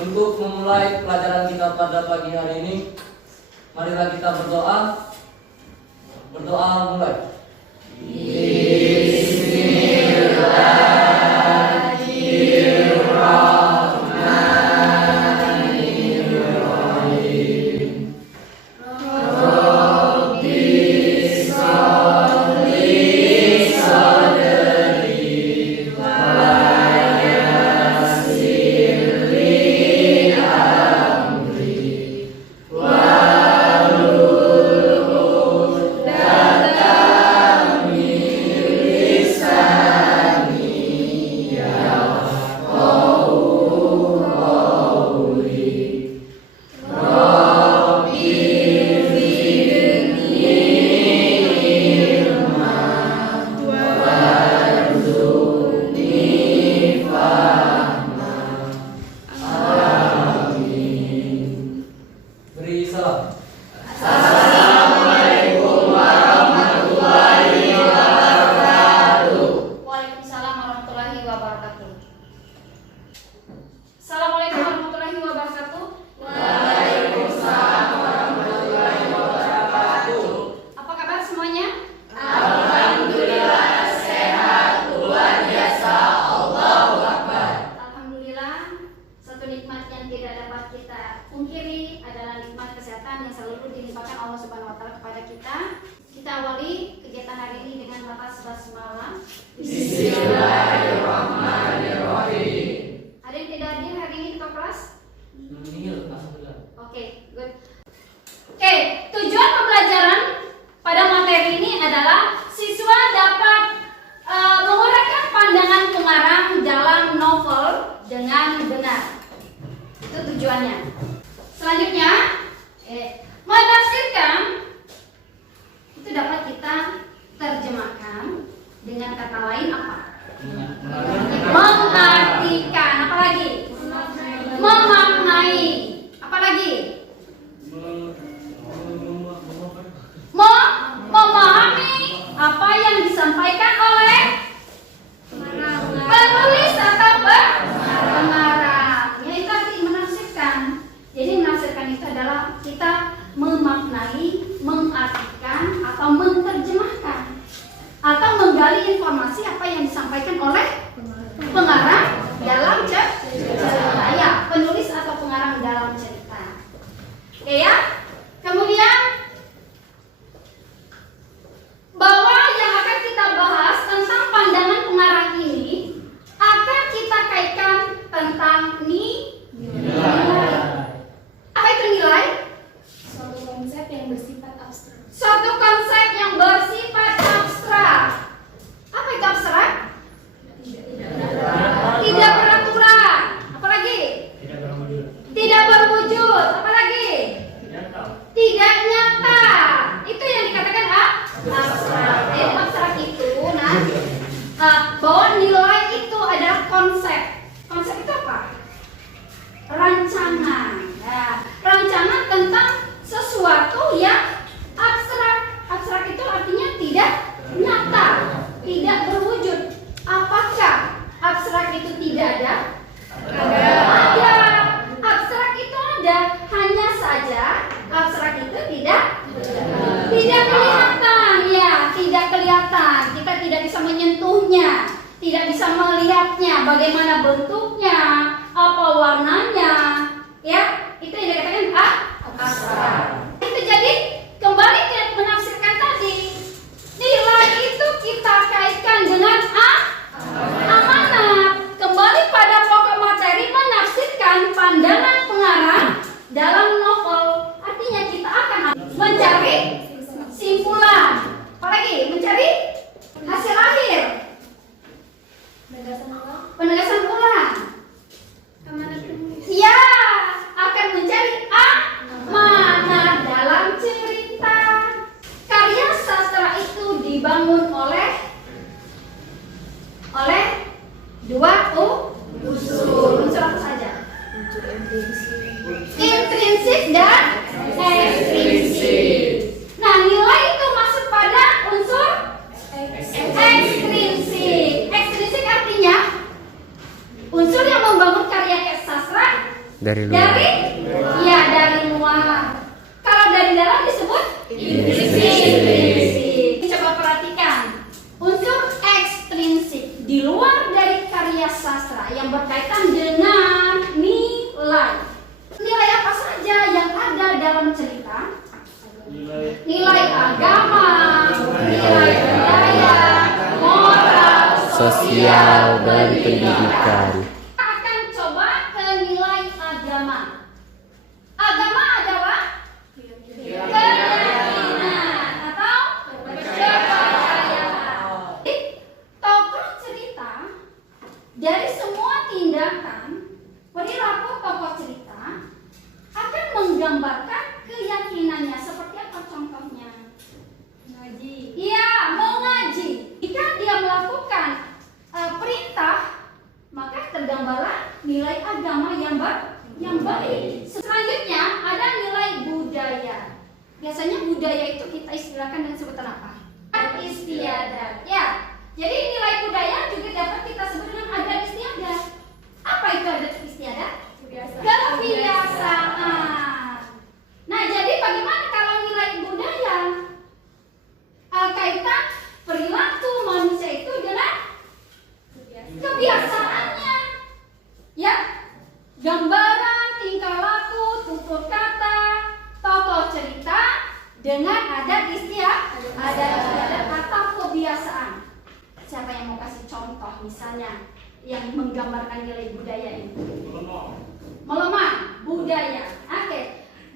Untuk memulai pelajaran kita pada pagi hari ini, marilah kita berdoa. Berdoa mulai. Beri salam. Assalamualaikum warahmatullahi wabarakatuh. Waalaikumsalam warahmatullahi wabarakatuh. Assalamualaikum warahmatullahi wabarakatuh. Waalaikumsalam warahmatullahi wabarakatuh. Apa kabar semuanya? Alhamdulillah sehat, luar biasa, Allahu Akbar. Alhamdulillah, satu nikmat yang tidak dapat kita pungkiri adalah nikmat kesehatan yang selalu dilimpahkan Allah Subhanahu wa taala kepada kita. Kita awali kegiatan hari ini dengan batas basmalah. Bismillahirrahmanirrahim. Ada yang tidak hadir hari ini ke kelas? Meninggal, alhamdulillah. Oke, good. Oke, tujuan pembelajaran pada materi ini adalah siswa dapat menguraikan pandangan pengarang dalam novel dengan benar. Itu tujuannya. Selanjutnya, menafsirkan itu dapat kita terjemahkan dengan kata lain apa? Mengartikan, apa lagi? Memaknai, apa lagi? Memahami apa yang disampaikan oleh penulis atau pengarang. Ya, itu arti menafsirkan. Jadi menafsirkan itu adalah kita memaknai, mengartikan atau menerjemahkan atau menggali informasi apa yang disampaikan oleh pengarang dalam cerita, ya, penulis atau pengarang dalam cerita. Oke ya. Kemudian bahwa yang akan kita bahas tentang pandangan pengarang ini akan kita kaitkan tentang nilai. Apa itu nilai? Suatu konsep yang bersifat abstrak. Suatu konsep yang bersifat abstrak. Apa itu abstrak? Tidak beraturan. Apa lagi? Tidak berwujud. Apa lagi? Tidak nyata. Itu yang dikatakan abstrak. Jadi abstrak itu, bahwa nilai itu adalah konsep. Konsep itu apa? Rancangan. Nah, rancangan tentang sesuatu yang abstrak. Abstrak itu artinya tidak nyata, tidak berwujud. Apakah abstrak itu tidak ada? Ada. Abstrak itu ada, hanya saja abstrak itu tidak kelihatan, ya, tidak kelihatan. Kita tidak bisa menyentuhnya, tidak bisa melihatnya, bagaimana bentuknya, apa warnanya, ya, itu yang dikatakan abstrak. Itu jadi kembali ke menafsirkan tadi, nilai itu kita kaitkan dengan amanat. Kembali pada pokok materi menafsirkan pandangan pengarang dalam novel. Artinya kita akan mencari simpulan. Apalagi mencari hasil akhir. Penegasan ulang. Ya, akan mencari amanat dalam cerita. Karya sastra itu dibangun oleh dua unsur. Unsur apa saja? Intrinsik dan ekstrinsik. Nah, nilai itu masuk pada unsur ekstrinsik. Ekstrinsik artinya unsur yang membangun karya sastra Dari luar. Iya, dari luar. Kalau dari dalam disebut intrinsik. Coba perhatikan. Unsur ekstrinsik di luar dari karya sastra yang berkaitan dengan nilai. Nilai apa saja yang ada dalam cerita? Nilai agama, nilai budaya, moral, Sosial dan pendidikan. Kita akan coba ke nilai agama. Agama adalah keyakinan atau kepercayaan. Tokoh cerita dari semua tindakan perilaku tokoh cerita akan menggambarkan keyakinannya. Seperti apa contohnya? Mengaji. Iya, mengaji. Jika dia melakukan perintah, maka tergambarlah nilai agama yang baik. Selanjutnya ada nilai budaya. Biasanya budaya itu kita istilahkan dengan sebutan apa? Istiadat. Ya. Jadi nilai budaya juga dapat kita sebut dengan adat istiadat. Apa itu adat istiadat? Kebiasaan. Nah, jadi bagaimana kalau nilai budaya? Kaitan perilaku manusia itu dengan kebiasaannya. Ya. Gambaran, tingkah laku, tutur kata, tokoh cerita dengan adat istiadat atau kebiasaan. Siapa yang mau kasih contoh misalnya yang menggambarkan nilai budaya ini? Melemah budaya. Oke.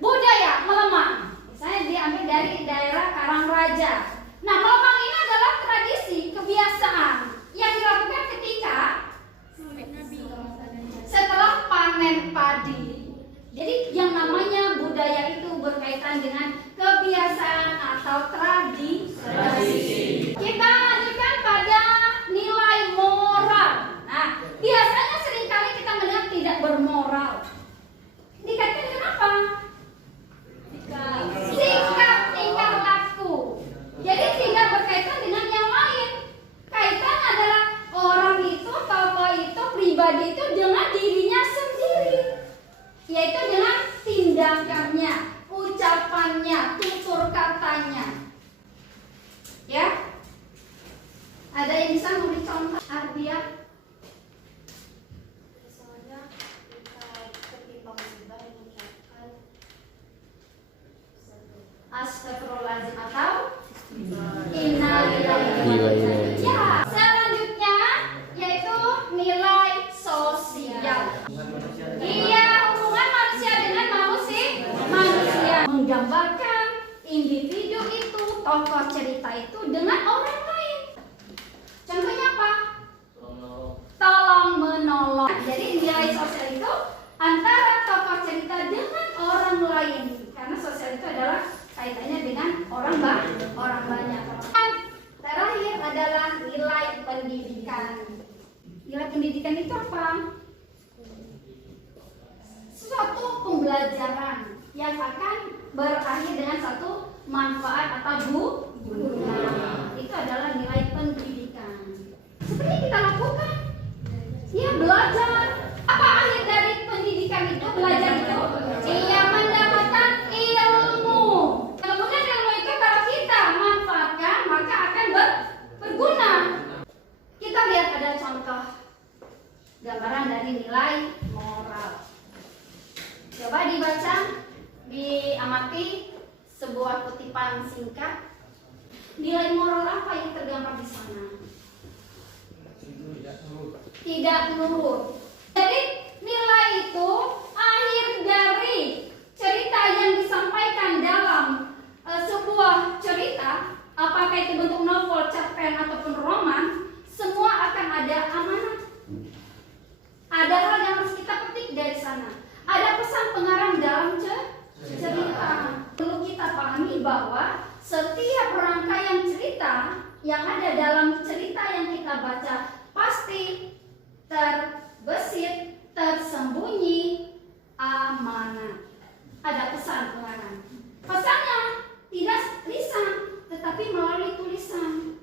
Budaya melemah. Misalnya diambil dari daerah Karangraja. Nah, melemah ini adalah tradisi, kebiasaan yang dilakukan ketika setelah panen padi. Jadi yang namanya budaya itu berkaitan dengan kebiasaan atau tradisi. Kita lanjutkan pada nilai moral. Nah, biasanya seringkali kita melihat tidak bermoral. Dikaitkan dengan apa? Sikap tingkah laku. Jadi tidak berkaitan dengan yang lain. Kaitan adalah orang itu, tokoh itu, pribadi itu dengan dirinya sendiri, yaitu dengan tindakannya, ucapannya, tutur katanya. Ya, ada yang bisa memberi contoh? Arbia? Misalnya kita ketimpa musibah mengucapkan Astagfirullahaladzim atau innalillahi. Ya, selanjutnya yaitu nilai sosial. Iya, hubungan manusia dengan manusia. Menggambarkan individu itu, tokoh cerita itu dengan orang lain. Contohnya apa? Tolong menolong. Jadi nilai sosial itu antara tokoh cerita dengan orang lain. Karena sosial itu adalah kaitannya dengan orang banyak. Terakhir adalah nilai pendidikan. Nilai pendidikan itu apa? Suatu pembelajaran yang akan berakhir dengan satu manfaat atau guna. Itu adalah nilai pendidikan. Seperti kita lakukan. Ya, belajar. Apa akhir dari pendidikan itu? Belajar itu? Ia mendapatkan ilmu. Kemudian ilmu itu kalau kita manfaatkan maka akan berguna. Kita lihat ada contoh gambaran dari nilai moral. Coba dibaca, diamati sebuah kutipan singkat. Nilai moral apa yang tergambar di sana? Tidak nurut. Jadi nilai itu akhir dari cerita yang disampaikan dalam sebuah cerita, apakah itu bentuk novel, cerpen ataupun roman, semua akan ada amanat. Ada hal yang harus kita petik dari sana. Ada pesan pengarang dalam cerita. Perlu kita pahami bahwa setiap rangkaian cerita yang ada dalam cerita yang kita baca pasti terbesit, tersembunyi amanat. Ada pesan pengarang. Pesannya tidak lisan, tetapi melalui tulisan.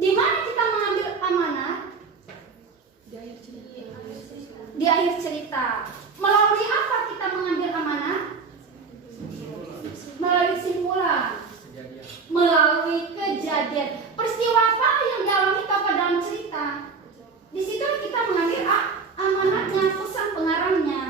Di mana kita mengambil amanat? Di akhir cerita. kejadian. Peristiwa apa yang dialami tokoh dalam cerita? Di situ kita mengambil amanatnya, pesan pengarangnya.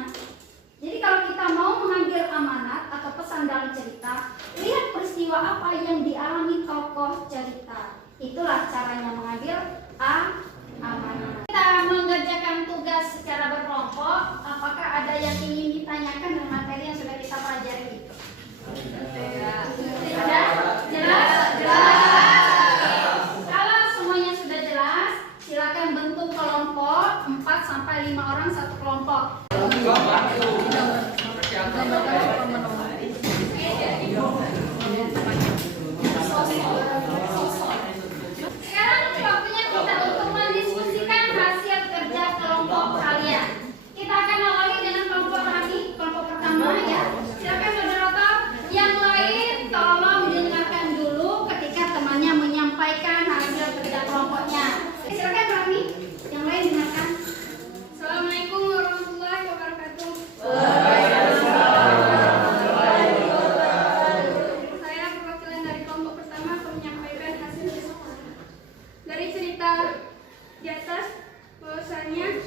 Jadi kalau kita mau mengambil amanat atau pesan dalam cerita, lihat peristiwa apa yang dialami tokoh cerita. Itulah caranya mengambil amanat. Kita mengerjakan tugas secara berkelompok. Apakah ada yang ingin ditanyakan dengan materi yang sudah kita pelajari? Sudah? Jelas? Kalau semuanya sudah jelas, silakan bentuk kelompok 4 sampai 5 orang satu kelompok. Sekarang waktunya kita untuk mendiskusikan hasil kerja kelompok kalian. Kita akan awali dengan kelompok kami, kelompok pertama ya. Silakan moderator, yang lain tolong dengarkan dulu ketika temannya menyampaikan hasil kerja kelompoknya. Silakan Rami, yang lain dengarkan. Assalamualaikum warahmatullahi wabarakatuh. Saya perwakilan dari kelompok pertama akan menyampaikan hasil dari cerita di atas, bahwasanya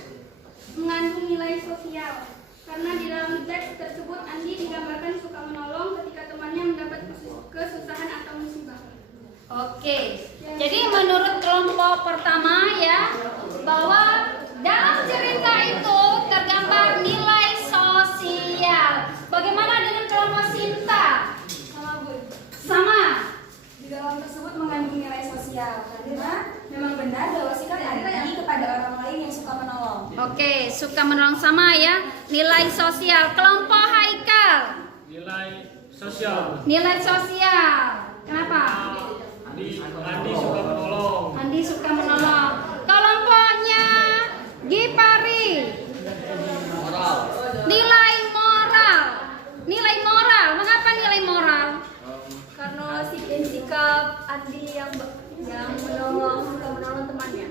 mengandung nilai sosial. Karena di dalam teks tersebut Andi digambarkan suka menolong ketika temannya mendapat kesusahan atau musibah. Oke, jadi menurut kelompok pertama ya, bahwa dalam cerita itu tergambar nilai sosial. Bagaimana dengan kelompok Sinta? Sama Bu. Sama. Di dalam tersebut mengandung nilai sosial karena memang benar bahwa sikap Andi kepada orang lain yang suka menolong. Oke, suka menolong sama ya. Nilai sosial. Kelompok Haikal. Nilai sosial. Nilai sosial. Kenapa? Andi suka menolong. Andi suka menolong. Kelompoknya Gipari. Moral. Nilai moral. Nilai moral. Mengapa nilai moral? Karena sikap Andi yang suka menolong temannya.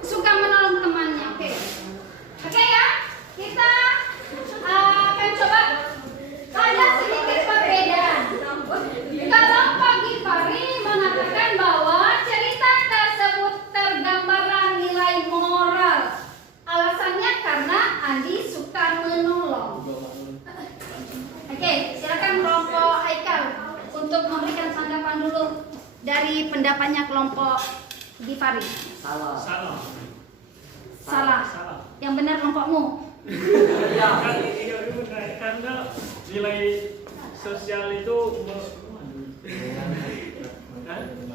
Suka menolong temannya. Oke. Oke ya. Kita akan coba. Ada sedikit perbedaan. Kelompok Gipari mengatakan bahwa cerita tersebut tergambar nilai moral. Alasannya karena Andi suka menolong. Oke, silakan kelompok Haikal untuk memberikan tanggapan dulu dari pendapatnya kelompok Gipari. Salah. Salah. Salah. Salah. Yang benar kelompokmu. Karena nilai sosial itu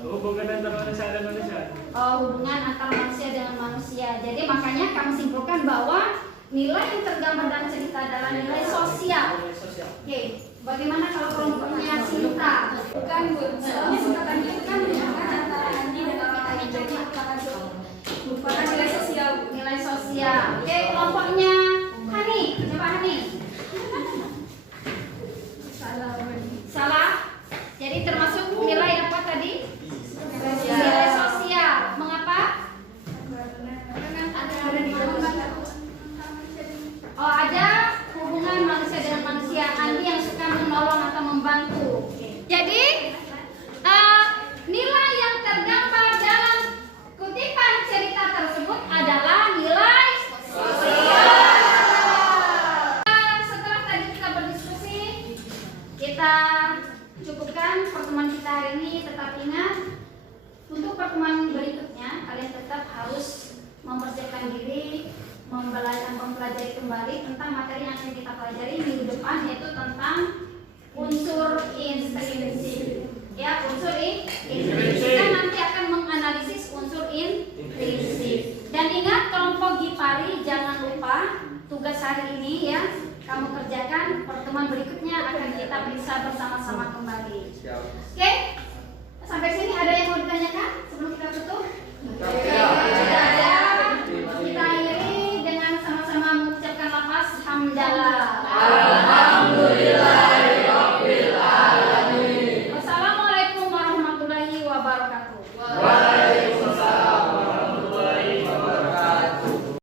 hubungan antara manusia dan manusia. Hubungan antara manusia dengan manusia. Jadi makanya kami simpulkan bahwa nilai yang tergambar dalam cerita adalah nilai sosial. Oke, bagaimana kalau kelompoknya Sinta? Bukan Bu. Soalnya sikap Andi itu kan hubungan antara Andi dan orang lain. Jadi bukan nilai sosial. Nilai sosial. Oke, kelompoknya Hani. Coba Hani. Salah. Jadi termasuk nilai apa tadi? Nilai sosial. Mengapa? Oh, ada hubungan manusia dengan manusia. Andi yang suka menolong atau membantu. Jadi nilai yang tergambar dalam kutipan cerita tersebut adalah nilai sosial. Setelah tadi kita berdiskusi, kita cukupkan pertemuan kita hari ini. Tetap ingat, untuk pertemuan berikutnya kalian tetap harus mempersiapkan diri, mempelajari kembali tentang materi yang akan kita pelajari minggu depan, yaitu tentang unsur intrinsik. Ya, unsur intrinsik. Kita nanti akan menganalisis unsur intrinsik. Dan ingat, kelompok Gipari, jangan lupa tugas hari ini ya kamu kerjakan. Pertemuan berikutnya akan kita periksa bersama-sama kembali. Oke? Sampai sini ada yang mau ditanyakan sebelum kita tutup? Tidak ada. Kita akhiri dengan sama-sama mengucapkan lafaz hamdalah.